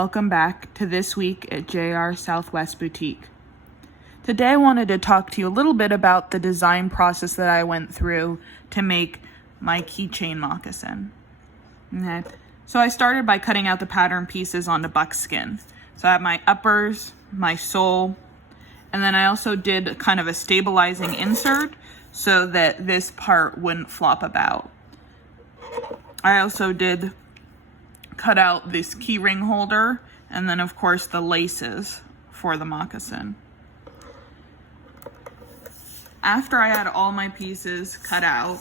welcome back to This Week at JR Southwest Boutique. Today I wanted to talk to you a little bit about the design process that I went through to make my keychain moccasin. Okay. So I started by cutting out the pattern pieces onto buckskin. So I have my uppers, my sole, and then I also did kind of a stabilizing insert so that this part wouldn't flop about. I also did cut out this key ring holder and then of course the laces for the moccasin. After I had all my pieces cut out,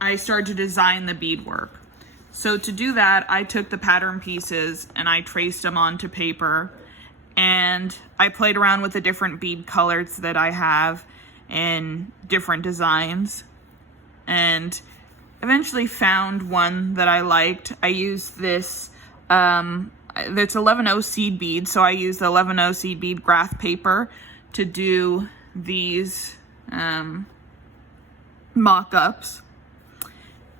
I started to design the beadwork. So to do that, I took the pattern pieces and I traced them onto paper, and I played around with the different bead colors that I have in different designs, and eventually found one that I liked. I used this, it's 11-0 seed bead, so I used the 11-0 seed bead graph paper to do these mock-ups.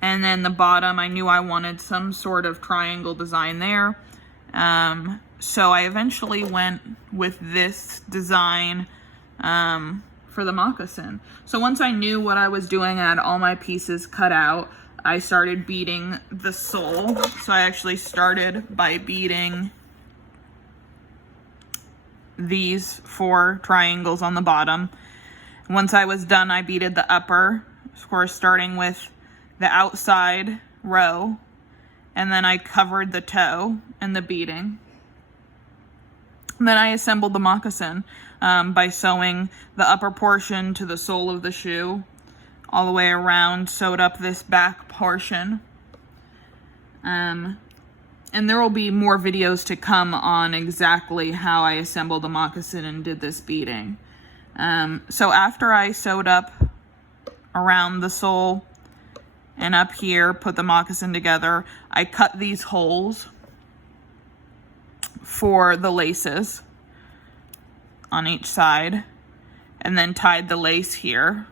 And then the bottom, I knew I wanted some sort of triangle design there. So I eventually went with this design for the moccasin. So once I knew what I was doing, I had all my pieces cut out, I started beading the sole. So I actually started by beading these 4 triangles on the bottom. Once I was done, I beaded the upper, of course, starting with the outside row, and then I covered the toe and the beading. And then I assembled the moccasin by sewing the upper portion to the sole of the shoe all the way around, sewed up this back portion. And there will be more videos to come on exactly how I assembled the moccasin and did this beading. So after I sewed up around the sole and up here, put the moccasin together, I cut these holes for the laces on each side and then tied the lace here.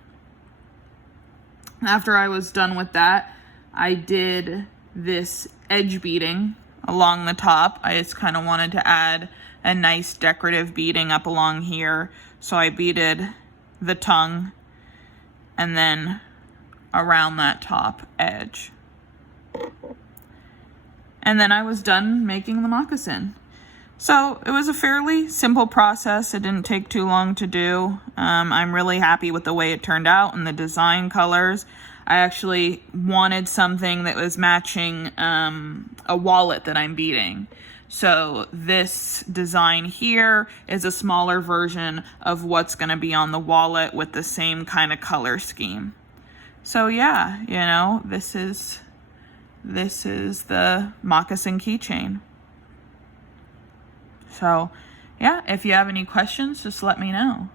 After I was done with that, I did this edge beading along the top. I just kind of wanted to add a nice decorative beading up along here. So I beaded the tongue and then around that top edge. And then I was done making the moccasin. So it was a fairly simple process. It didn't take too long to do. I'm really happy with the way it turned out and the design colors. I actually wanted something that was matching a wallet that I'm beading. So this design here is a smaller version of what's going to be on the wallet with the same kind of color scheme. So yeah, you know, this is the moccasin keychain. So yeah, if you have any questions, just let me know.